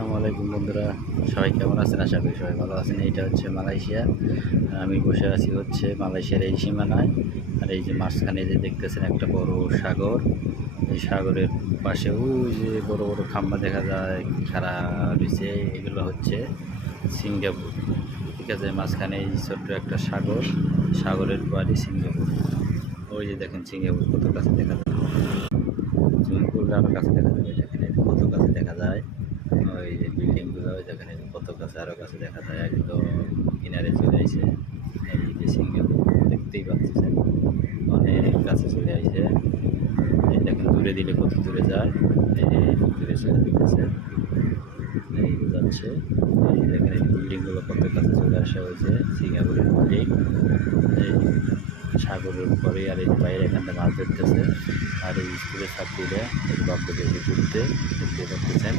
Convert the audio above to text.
আসসালামু আলাইকুম বন্ধুরা, সবাই কেমন আছেন? আশা করি সবাই ভালো আছেন। এইটা হচ্ছে মালয়েশিয়া। আমি বসে আছি হচ্ছে মালয়েশিয়ার এই সীমানায়। আর এই যে মাঝখানে যে দেখতেছেন একটা বড় সাগর, এই সাগরের পাশে ওই যে বড় বড় খাম্বা দেখা যায় খাড়া রয়েছে, এগুলো হচ্ছে সিঙ্গাপুর। ঠিক আছে, মাঝখানে এই ছোট্ট একটা সাগর, সাগরের বাড়ি সিঙ্গাপুর। ওই যে দেখেন সিঙ্গাপুর কত কাছে দেখা যায়, সুইমিং পুল আরও কাছে দেখা যাবে, দেখেন এই কত কাছে দেখা যায়। ওই যে বিল্ডিংগুলো ওই দেখেন এই কত কাছে, আরও কাছে দেখা যায়, একদম কিনারে চলে আসে। এই যে সিঙ্গাপুর দেখতেই পাচ্ছেন, অনেক কাছে চলে আসে। এই দেখেন দূরে দিলে কত দূরে যায়, এই দূরে চলে দিতেছে, এই যাচ্ছে। এই দেখেন এই বিল্ডিংগুলো কত কাছে চলে আসা হয়েছে, সিঙ্গাপুরের বিল্ডিং। এই সাগরের উপরে, আর এই বাইরে এখানটা মাছ ধরতেছে। আর এই স্কুলের ছাত্রীরা এই বাচ্চাদেরকে ঘুরতে দেখতে পাচ্ছেন।